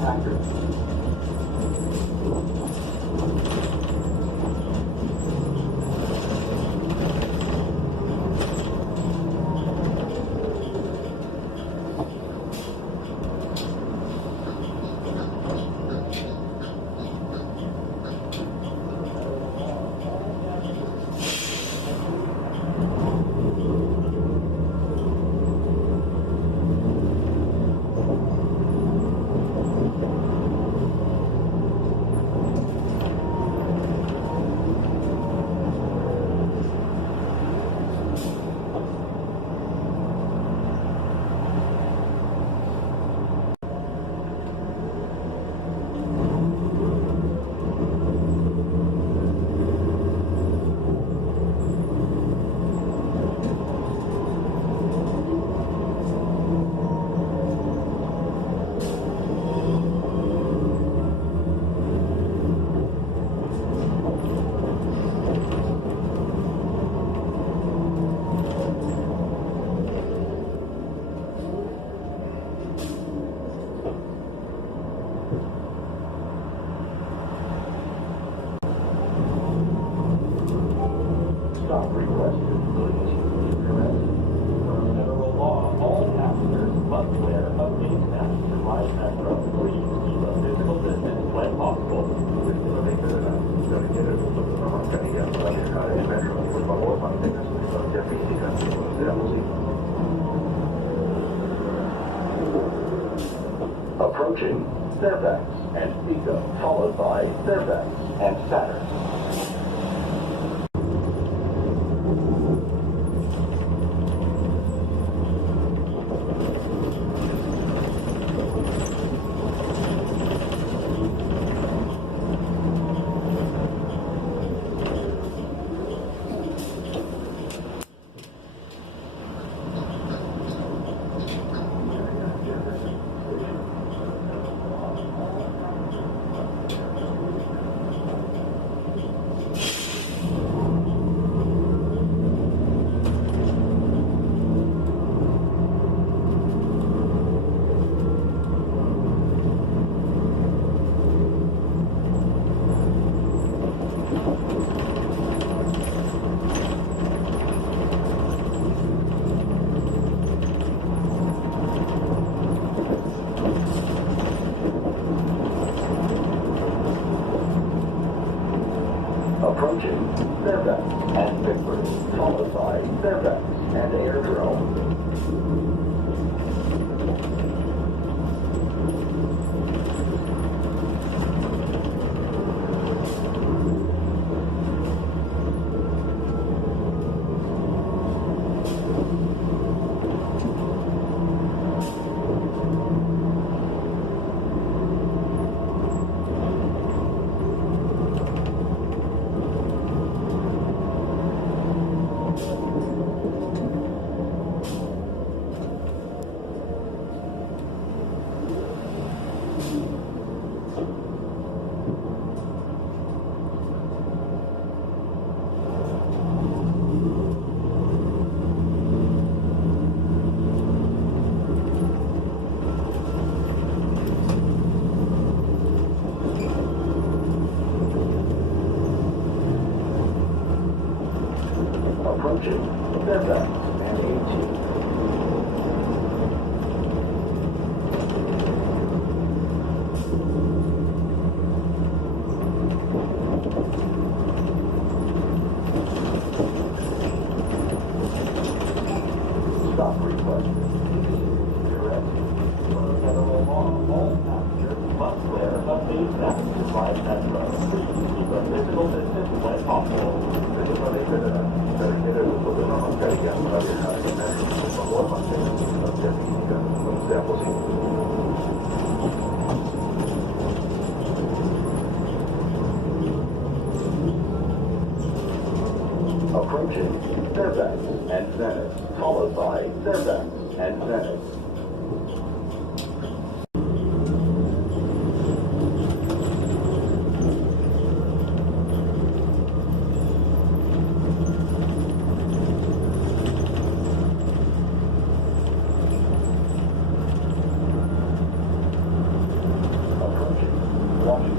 Packard. Stop request complete. Correct. Federal law, all passengers must wear a face mask to ride metro. Please keep a physical distance when possible. Approaching Fairfax and Pico, followed by Fairfax and Saturn. Approaching Fairfax and Pickford, followed by Fairfax and Airdrome. Approaching Fairfax and AT. Stop request. Correct. Federal law, all passengers must wear a face mask to ride metro. Please keep a physical distance when possible. Approaching Fairfax and Zenith, followed by Fairfax and Zenith. Washington.